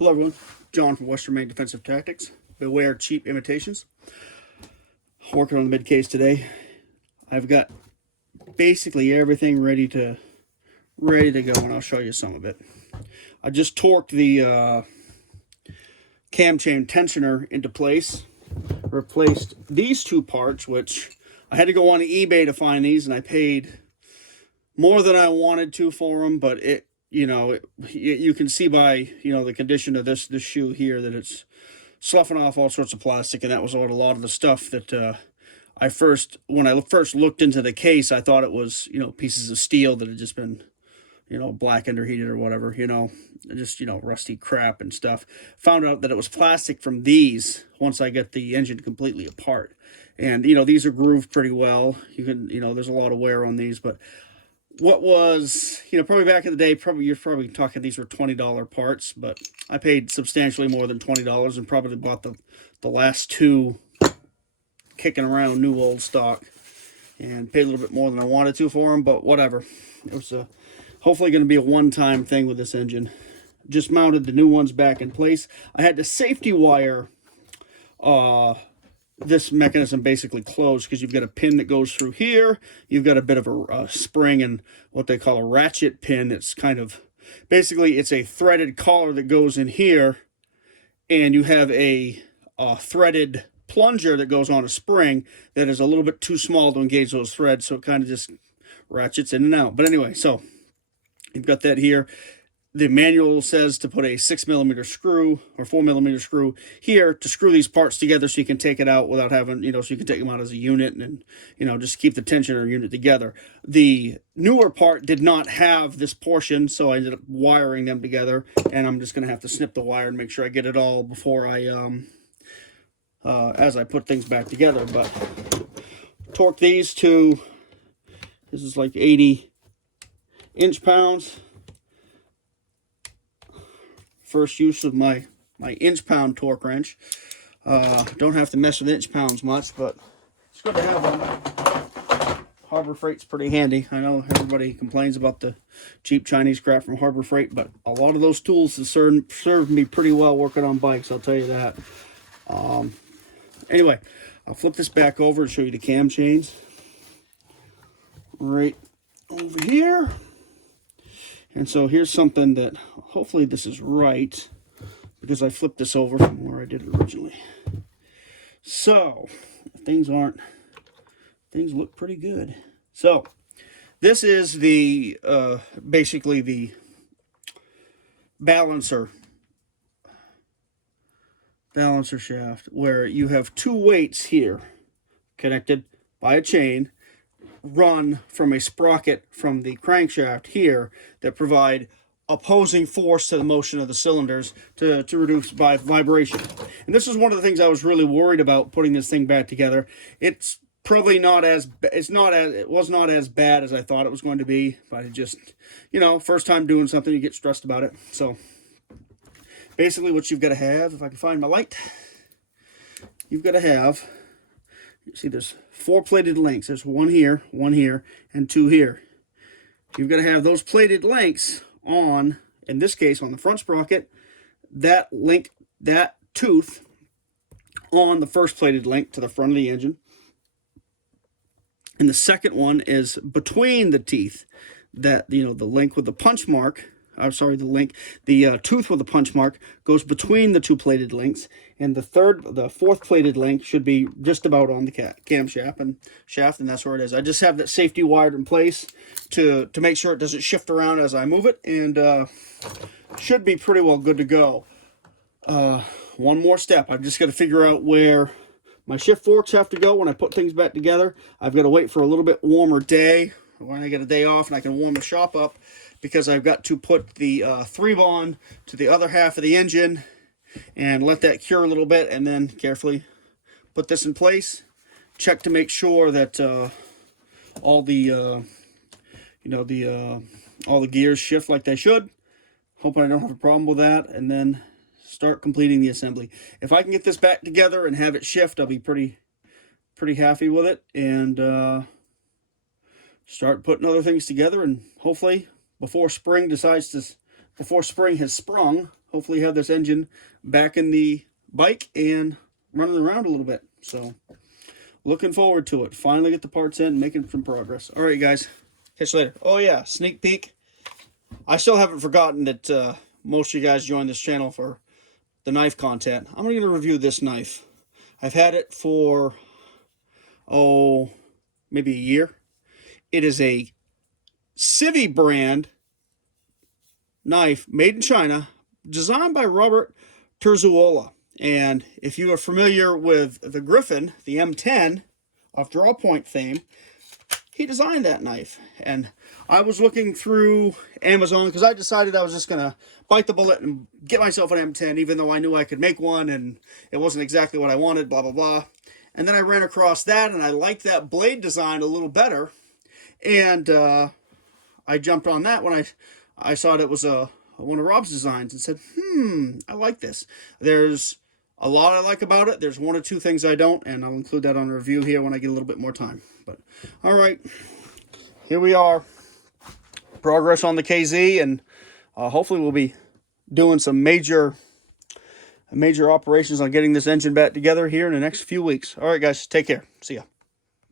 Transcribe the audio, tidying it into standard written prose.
Hello everyone, John from Western Maine Defensive Tactics. Beware cheap imitations. Working on the mid case today. I've got basically everything ready to go, and I'll show you some of it. I just torqued the cam chain tensioner into place. Replaced these two parts, which I had to go on eBay to find these, and I paid more than I wanted to for them, but you can see by, the condition of this shoe here that it's sloughing off all sorts of plastic, and that was what a lot of the stuff that when I first looked into the case, I thought it was, pieces of steel that had just been, blackened or heated or whatever, just, rusty crap and stuff. Found out that it was plastic from these once I get the engine completely apart. And, these are grooved pretty well. You can, there's a lot of wear on these, but what was, probably back in the day, you're probably talking these were $20 parts, but I paid substantially more than $20 and probably bought the last two kicking around new old stock and paid a little bit more than I wanted to for them, but whatever. It was hopefully going to be a one-time thing with this engine. Just mounted the new ones back in place. I had to safety wire this mechanism basically closed because you've got a pin that goes through here. You've got a bit of a spring and what they call a ratchet pin. It's kind of, basically it's a threaded collar that goes in here, and you have a threaded plunger that goes on a spring that is a little bit too small to engage those threads, so it kind of just ratchets in and out. But anyway, so you've got that here. The manual says to put a 6mm screw or 4mm screw here to screw these parts together so you can take it out without having, so you can take them out as a unit and, just keep the tensioner unit together. The newer part did not have this portion, so I ended up wiring them together, and I'm just going to have to snip the wire and make sure I get it all before I, as I put things back together. But torque these to, this is like 80 inch-pounds. First use of my inch-pound torque wrench. Don't have to mess with inch-pounds much, but it's good to have one. Harbor Freight's pretty handy. I know everybody complains about the cheap Chinese crap from Harbor Freight, but a lot of those tools have served me pretty well working on bikes, I'll tell you that. Anyway, I'll flip this back over and show you the cam chains. Right over here. And so here's something that, hopefully this is right, because I flipped this over from where I did it originally. So, things look pretty good. So, this is the, basically the balancer shaft, where you have two weights here connected by a chain, run from a sprocket from the crankshaft here that provide opposing force to the motion of the cylinders to reduce vibration. And this is one of the things I was really worried about putting this thing back together. It's probably it was not as bad as I thought it was going to be, but it just, first time doing something, you get stressed about it. So basically what you've got to have, if I can find my light, you've got to have, you see there's 4 plated links. There's one here, and 2 here. You've got to have those plated links on, in this case, on the front sprocket, that tooth on the first plated link to the front of the engine. And the second one is between the teeth, that, the link with the punch mark, the tooth with the punch mark goes between the 2 plated links, and the 4th plated link should be just about on the camshaft and that's where it is. I just have that safety wired in place to make sure it doesn't shift around as I move it, and should be pretty well good to go. One more step. I've just got to figure out where my shift forks have to go when I put things back together. I've got to wait for a little bit warmer day when I get a day off and I can warm the shop up, because I've got to put the 3-bond to the other half of the engine and let that cure a little bit, and then carefully put this in place. Check to make sure that all the all the gears shift like they should. Hoping I don't have a problem with that, and then start completing the assembly. If I can get this back together and have it shift, I'll be pretty happy with it, and start putting other things together, and hopefully before spring has sprung, hopefully have this engine back in the bike and running around a little bit. So looking forward to it. Finally get the parts in, making some progress. All right, guys. Catch you later. Oh, yeah, sneak peek. I still haven't forgotten that most of you guys joined this channel for the knife content. I'm going to review this knife. I've had it for, maybe a year. It is a Civi brand knife made in China, designed by Robert Terzuola. And if you are familiar with the Griffin, the M10 of Drawpoint fame, he designed that knife. And I was looking through Amazon because I decided I was just going to bite the bullet and get myself an M10, even though I knew I could make one and it wasn't exactly what I wanted, blah, blah, blah. And then I ran across that and I liked that blade design a little better. And I jumped on that when I saw it was one of Rob's designs and said, I like this. There's a lot I like about it. There's one or two things I don't, and I'll include that on a review here when I get a little bit more time. But all right, here we are. Progress on the KZ, and hopefully we'll be doing some major operations on getting this engine back together here in the next few weeks. All right, guys, take care. See ya.